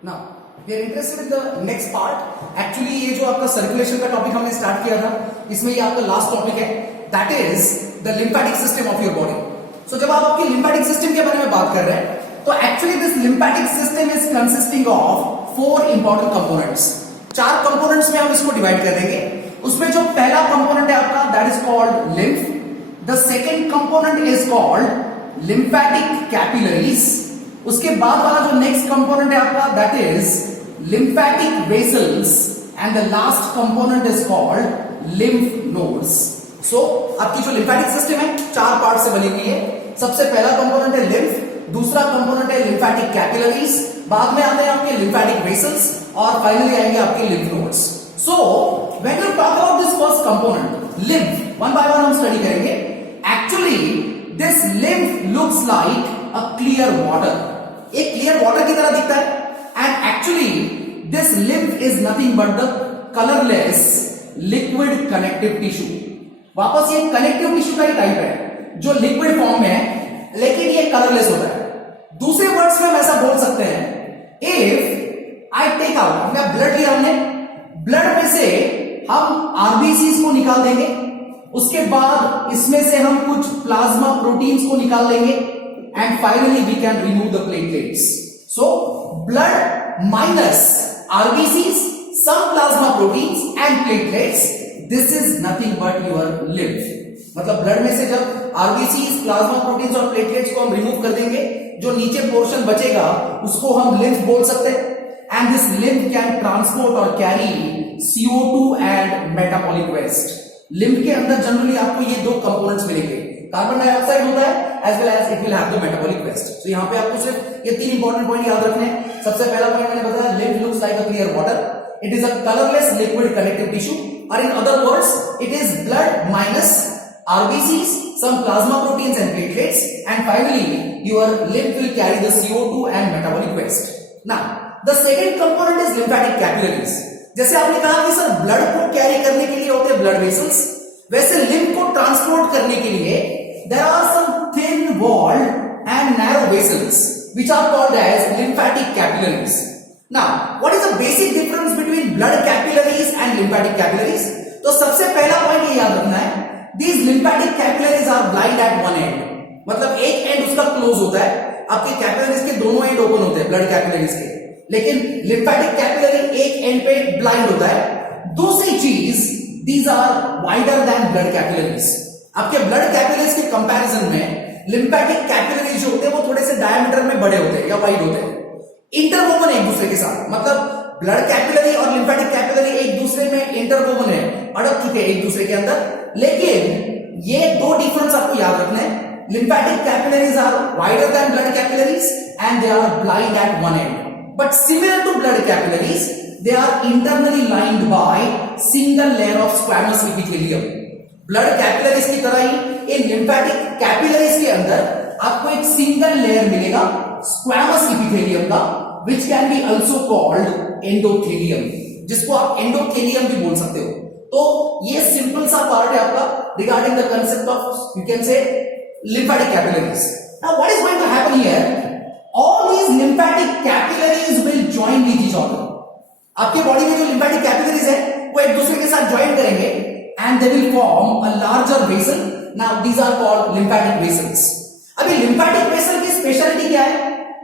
Now we are interested in the next part. Actually ये जो आपका सर्कुलेशन का टॉपिक हमने स्टार्ट किया था, इसमें ये आपका लास्ट टॉपिक है, that is the lymphatic system of your body. So जब आप आपकी लिम्फेटिक सिस्टम के बारे में बात कर रहे हैं, तो actually this lymphatic system is consisting of 4 important components. 4 components में हम इसको डिवाइड कर देंगे. उसमें जो पहला कंपोनेंट है आपका, that is called lymph. The second component is called lymphatic capillaries. उसके बाद वाला जो नेक्स्ट कंपोनेंट है आपका, that is lymphatic vessels, and the last component is called lymph nodes. So आपकी जो lymphatic system है 4 पार्ट से बनी हुई है. सबसे पहला कंपोनेंट है lymph, दूसरा कंपोनेंट है lymphatic capillaries, बाद में आते हैं आपके lymphatic vessels और फाइनली आएंगे आपके lymph nodes. So when you talk about this first component lymph, one by one हम स्टडी करेंगे. Actually this lymph looks like a clear water. एक क्लियर वाटर की तरह दिखता है. And actually this lymph is nothing but the colorless liquid connective tissue. वापस ये connective tissue का ही टाइप है जो लिक्विड फॉर्म में है, लेकिन ये कलरलेस होता है. दूसरे वर्ड्स में हम ऐसा बोल सकते हैं, इफ आई टेक आउट, हमने ब्लड लिया, हमने ब्लड में से हम आरबीसीज को निकाल देंगे, उसके बाद इसमें से हम कुछ प्लाज्मा प्रोटीन्स को निकाल देंगे, and finally we can remove the platelets. So blood minus RBCs, some plasma proteins and platelets, this is nothing but your lymph. मतलब ब्लड में से जब RBCs, प्लाज्मा प्रोटीन्स और प्लेटलेट्स को हम रिमूव कर देंगे, जो नीचे पोर्शन बचेगा उसको हम lymph बोल सकते हैं. And this lymph can transport or carry CO2 and metabolic waste. lymph के अंदर जनरली आपको ये 2 कंपोनेंट्स मिलेंगे, कार्बन डाइऑक्साइड होता है as well as it will have the metabolic waste. तो यहां पे आपको सिर्फ ये 3 इंपॉर्टेंट पॉइंट याद रखने हैं. सबसे पहला पॉइंट मैंने बताया, lymph looks like a clear water. It is a colorless liquid connective tissue, or in other words it is blood minus RBCs, some plasma proteins and platelets, and finally your lymph will carry the CO2 and metabolic waste. Now the second component is lymphatic capillaries. जैसे आपने कहा कि sir blood को carry करने के लिए होते हैं ब्लड वेसल्स, वैसे lymph को ट्रांसपोर्ट करने के लिए there are some thin walled and narrow vessels which are called as lymphatic capillaries. Now what is the basic difference between blood capillaries and lymphatic capillaries? तो सबसे पहला पॉइंट ये याद रखना है, these lymphatic capillaries are blind at one end. मतलब एक and उसका क्लोज होता है, आपके कैपिलरीज के दोनों एंड ओपन होते हैं ब्लड कैपिलरीज के, लेकिन लिम्फेटिक कैपिलरी एक एंड पे ब्लाइंड होता है. दूसरी चीज, these are wider than blood capillaries. आपके ब्लड कैपिलरीज के कंपैरिजन में लिम्फेटिक कैपिलरीज जो होते हैं वो थोड़े से डायमीटर में बड़े होते हैं या वाइड होते हैं, इंटरवोवन एक दूसरे के साथ. मतलब ब्लड कैपिलरी और लिम्फेटिक कैपिलरी एक दूसरे में इंटरवोवन है, अड़क चुके हैं एक दूसरे के अंदर. लेकिन ये 2 डिफरेंस आपको याद रखना है. Lymphatic capillaries are wider than blood capillaries and they are blind at one end, but similar to blood capillaries they are internally lined by single layer of squamous epithelium. Blood capillaries की तरह ही इन lymphatic capillaries के अंदर आपको एक single layer मिलेगा squamous epithelium का, which can be also called endothelium, जिसको आप एंडोथेलियम भी बोल सकते हो. तो ये सिंपल सा पार्ट है आपका regarding the concept of, you can say, lymphatic capillaries. Now what is going to happen here? All these lymphatic capillaries will join with each other. आपके बॉडी में जो lymphatic capillaries है वो एक दूसरे के साथ ज्वाइन करेंगे and they will form a larger vessel. Now these are called lymphatic vessels. अभी lymphatic vessel की स्पेशलिटी क्या है?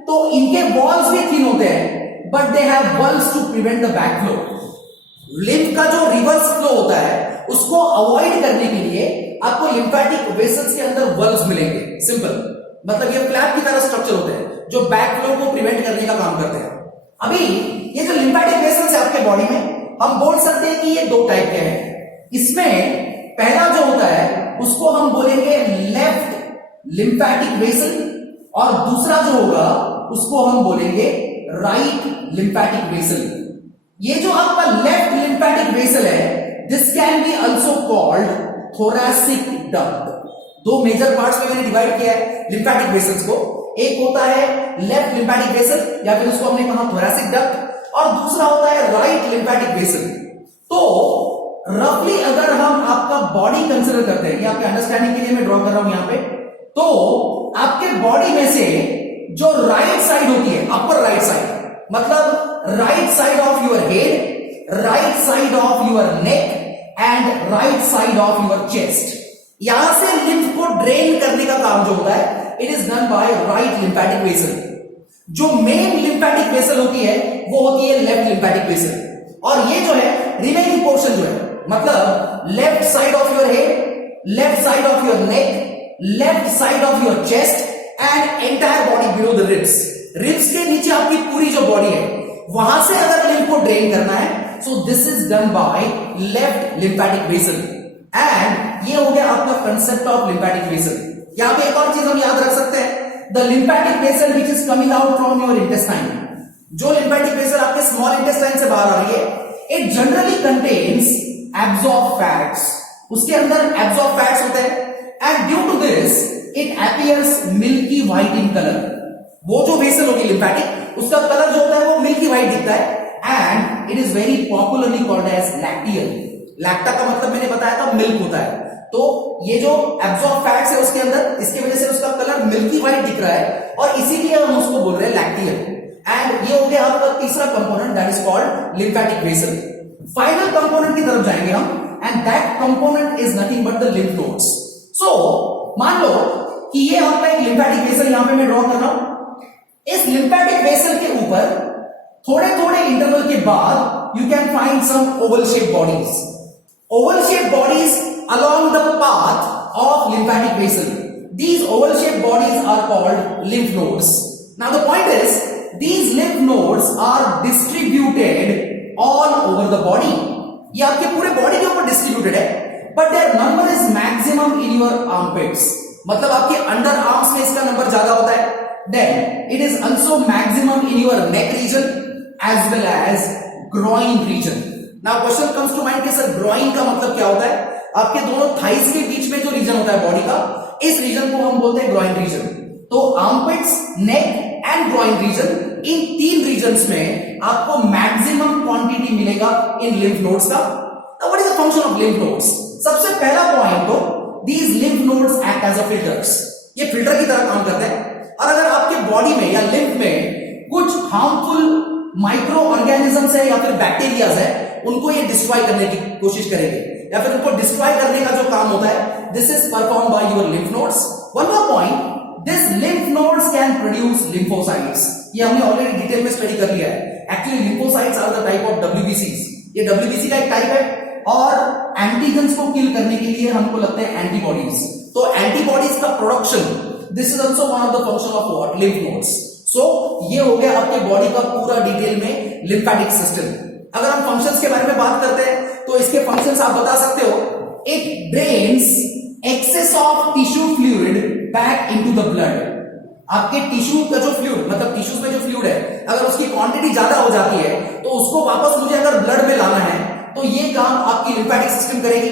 तो इनके वॉल्स भी थिन होते हैं, but they have valves to prevent the backflow. lymph का जो रिवर्स फ्लो होता है उसको अवॉइड करने के लिए आपको lymphatic vessels के अंदर valves मिलेंगे. सिंपल, मतलब ये फ्लैप की तरह स्ट्रक्चर होते हैं जो बैकफ्लो को प्रिवेंट करने का काम करते हैं. अभी ये जो lymphatic vessels है आपके बॉडी में, हम बोल सकते हैं कि ये 2 टाइप के हैं. इसमें पहला जो होता है उसको हम बोलेंगे लेफ्ट लिम्फेटिक वेसल, और दूसरा जो होगा उसको हम बोलेंगे राइट लिम्फेटिक वेसल. ये जो आपका लेफ्ट लिम्फेटिक वेसल है, this can be also called thoracic duct. 2 major parts में मैंने डिवाइड किया है लिम्फेटिक वेसल्स को. एक होता है लेफ्ट लिम्फेटिक वेसल, या फिर उसको हमने कहा थोरैसिक डक्ट, और दूसरा होता है राइट लिम्फेटिक वेसल. तो रफली अगर हम आपका बॉडी कंसिडर करते हैं, ये आपके अंडरस्टैंडिंग के लिए मैं ड्रॉ कर रहा हूं यहां पे, तो आपके बॉडी में से जो राइट साइड होती है, अपर राइट साइड, मतलब right side of your head, right side of your neck and right side of your chest. यहां से लिम्फ को ड्रेन करने का काम जो होता है, it is done by right lymphatic vessel. जो मेन लिम्फेटिक वेसल होती है वो होती है लेफ्ट लिम्फेटिक वेसल, और ये जो है रिमेनिंग पोर्शन जो है, मतलब left side of your head, left side of your neck, left side of your chest and entire body below the ribs. Ribs के नीचे आपकी पूरी जो बॉडी है, वहां से अगर लिम्फ को ड्रेन करना है, so this is done by left lymphatic vessel. And ये हो गया आपका कंसेप्ट ऑफ लिम्फेटिक वेसल। यहां पे एक और चीज हम याद रख सकते हैं, the lymphatic vessel which is coming out from your intestine. जो लिम्फेटिक वेसल आपके स्मॉल इंटेस्टाइन से बाहर आ रही है, it generally contains absorb fats. उसके अंदर एब्सॉर्ब फैट्स होते हैं, and due to this it appears milky white in colour. वो जो वेसल होगी लिम्फेटिक, उसका कलर जो होता है वो मिल्की व्हाइट दिखता है, and it is very popularly called as lacteal. लैक्टा का मतलब मैंने बताया था मिल्क होता है, तो ये जो एब्सॉर्ब फैट्स है उसके अंदर, इसकी वजह से उसका कलर मिल्की व्हाइट दिख रहा है, और इसीलिए हम उसको बोल रहे हैं लैक्टियल। एंड ये हो गया आपका तीसरा component, that is called lymphatic vessel. Final component की तरफ जाएंगे हम, and that component is nothing but the lymph nodes. So मान लो कि ये आपका एक लिम्फेटिक वेसल यहां पे मैं ड्रॉ कर रहा हूं। इस लिम्फेटिक वेसल के ऊपर थोड़े थोड़े इंटरवल के बाद you can find some oval shape bodies. Oval shape bodies along the path of lymphatic vessel. These oval shaped bodies are called lymph nodes. Now the point is, these lymph nodes are distributed all over the body. ये आपके पूरे body के ऊपर distributed है, but their number is maximum in your armpits. मतलब आपके under arms में इसका नंबर ज्यादा होता है. Then it is also maximum in your neck region as well as groin region. Now question comes to mind कि sir groin का मतलब क्या होता है? आपके दोनों थाइस के बीच में जो रीजन होता है बॉडी का, इस रीजन को हम बोलते हैं ग्रॉइन रीजन। तो armpits, neck and groin region, इन तीन रीजन्स में आपको मैक्सिमम क्वांटिटी मिलेगा इन लिम्फ नोड्स का। Now what is the function of lymph nodes? सबसे पहला पॉइंट तो these lymph nodes act as a filters. ये फिल्टर की तरह काम करते हैं, और अगर आपके बॉडी में या लिम्फ में कुछ हार्मफुल माइक्रो ऑर्गेनिजम्स है या फिर बैक्टीरियाज है, उनको ये डिस्ट्रॉय करने की कोशिश करेंगे या फिर उनको डिस्ट्रॉय करने का जो काम होता है, this is perform by your lymph nodes. One more point, this lymph nodes can produce lymphocytes. ये हमने ऑलरेडी डिटेल में स्टडी कर लिया है। Actually lymphocytes are the type of डब्ल्यूबीसीज। ये डब्ल्यूबीसी का एक टाइप है, और एंटीजेंस को किल करने के लिए हमको लगता है एंटीबॉडीज। तो एंटीबॉडीज का production, this is also one of the function of what? Lymph nodes. So ये हो गया आपके बॉडी का पूरा डिटेल में लिम्फेटिक सिस्टम। अगर हम फंक्शंस के बारे में बात करते हैं, तो इसके फंक्शंस आप बता सकते हो। It drains excess of tissue fluid back into the blood. आपके टिश्यू का जो फ्लूइड, मतलब टिश्यूज में जो फ्लूइड है, अगर उसकी क्वांटिटी ज्यादा हो जाती है, तो उसको वापस मुझे अगर ब्लड में लाना है, तो ये काम आपकी लिम्फेटिक सिस्टम करेगी।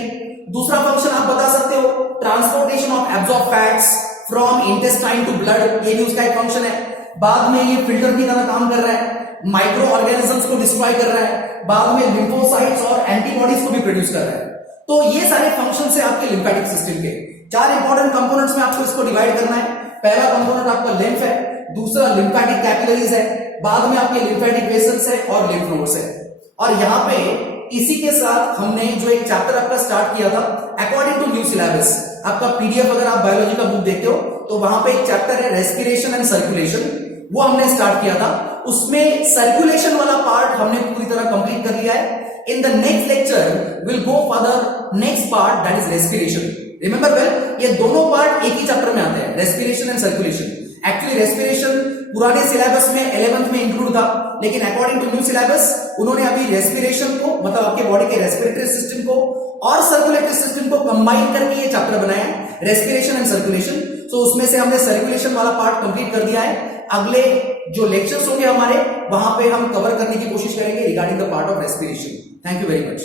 दूसरा फंक्शन आप बता सकते हो, transportation of absorb fats from intestine to blood, ये भी उसका एक फंक्शन है। बाद में ये फिल्टर की तरह काम कर रहा है, माइक्रो ऑर्गेनिजम्स को डिस्ट्रॉय कर रहा है, बाद में लिम्फोसाइट्स और एंटीबॉडीज को भी प्रोड्यूस कर रहा है। तो ये सारे फंक्शंस है आपके लिम्फेटिक सिस्टम के। चार इंपॉर्टेंट कंपोनेंट्स में आपको इसको डिवाइड करना है। पहला कंपोनेंट आपका लिम्फ है, दूसरा लिम्फेटिक कैपिलरीज है, बाद में आपके लिम्फेटिक वेसल्स है और लिम्फ नोड्स है। और यहां पे इसी के साथ हमने जो एक चैप्टर आपका स्टार्ट किया था, अकॉर्डिंग टू न्यू सिलेबस, आपका पीडीएफ अगर आप बायोलॉजी का बुक देखते हो तो वहां पे एक चैप्टर है रेस्पिरेशन एंड सर्कुलेशन, वो हमने स्टार्ट किया था। उसमें सर्कुलेशन वाला पार्ट हमने पूरी तरह कंप्लीट कर लिया है। In the next lecture will go for the next part, that is respiration. Remember well, ये दोनों पार्ट एक ही चैप्टर में आते हैं, respiration and circulation. Actually respiration पुराने सिलेबस में 11th में इंक्लूड था, लेकिन अकॉर्डिंग टू न्यू सिलेबस उन्होंने अभी रेस्पिरेशन को, मतलब आपके बॉडी के रेस्पिरेटरी सिस्टम को और सर्कुलेटरी सिस्टम को कंबाइन करके ये चैप्टर बनाया है, रेस्पिरेशन एंड सर्कुलेशन। सो उसमें से हमने सर्कुलेशन वाला पार्ट कंप्लीट कर दिया है। अगले जो लेक्चर्स होंगे हमारे, वहां पे हम कवर करने की कोशिश करेंगे regarding the part of respiration. Thank you very much.